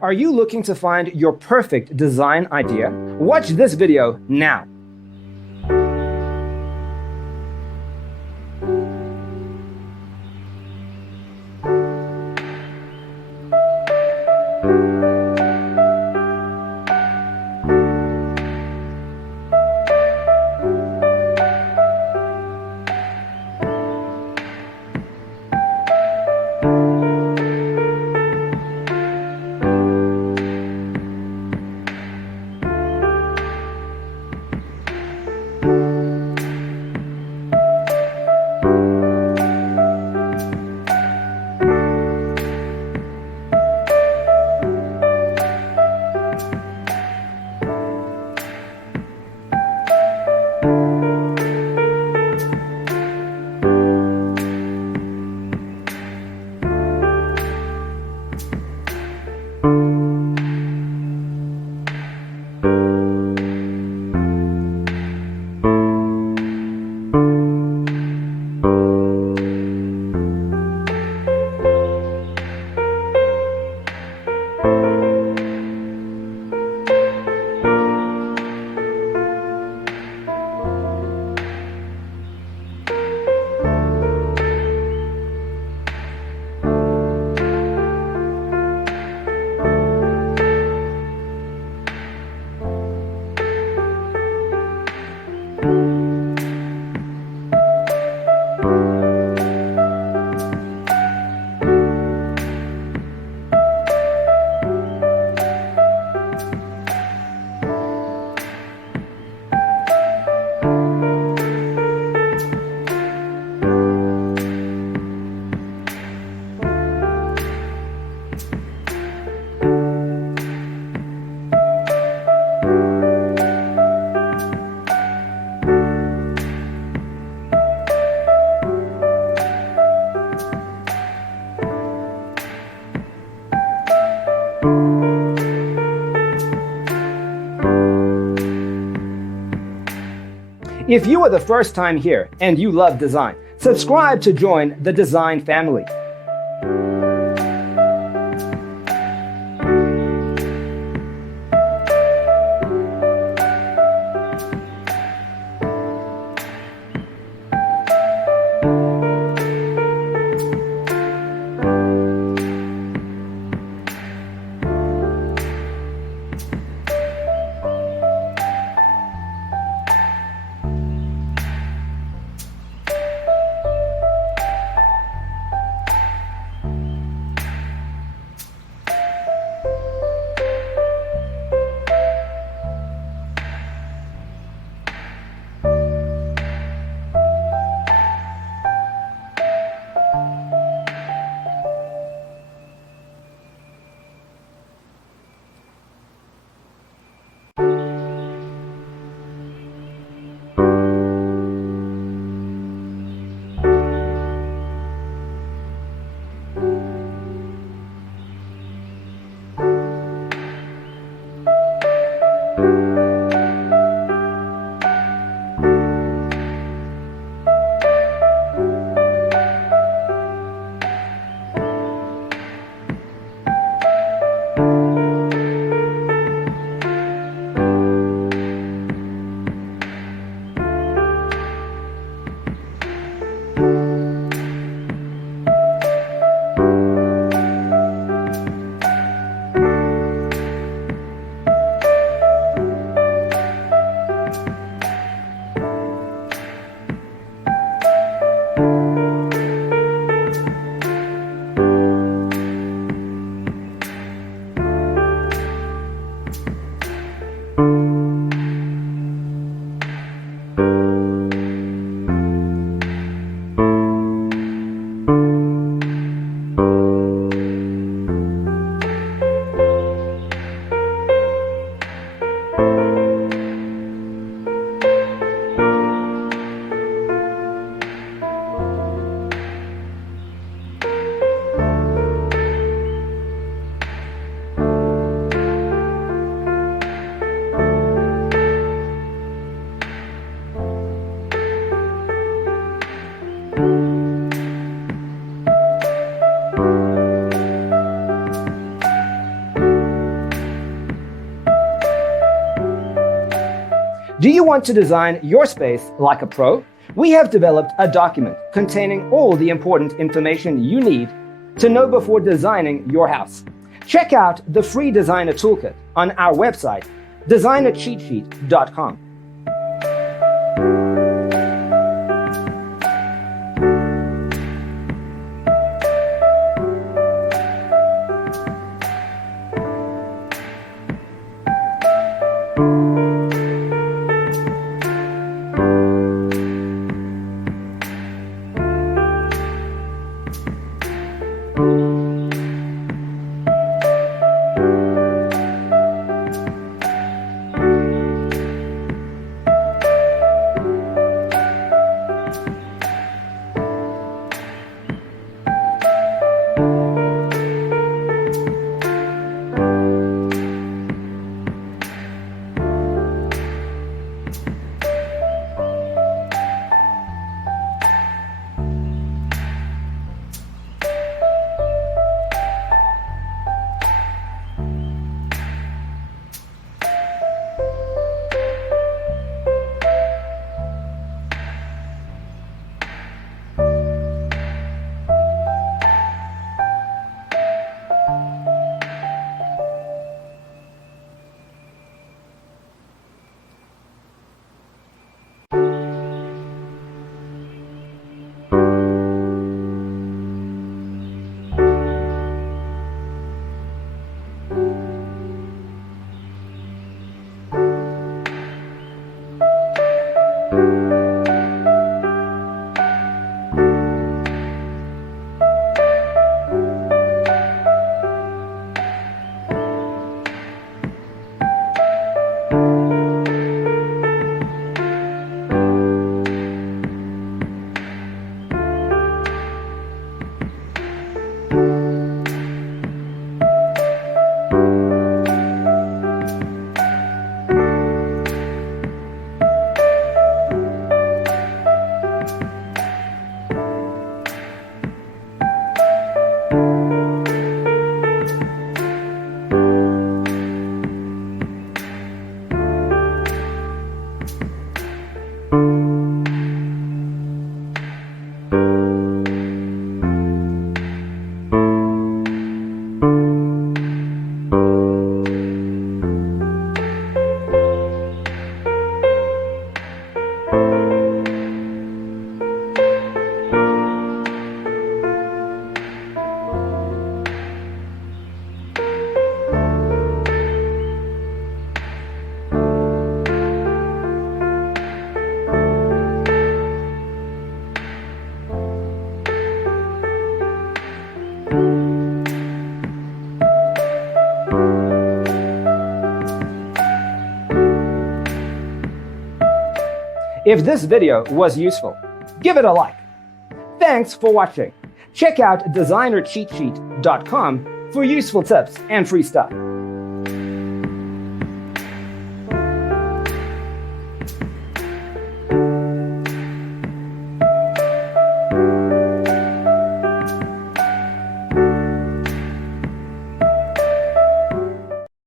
Are you looking to find your perfect design idea? Watch this video now. If you are the first time here and you love design, subscribe to join the design family. Do you want to design your space like a pro? We have developed a document containing all the important information you need to know before designing your house. Check out the free designer toolkit on our website, designercheatsheet.com. If this video was useful, give it a like. Thanks for watching. Check out designercheatsheet.com for useful tips and free stuff.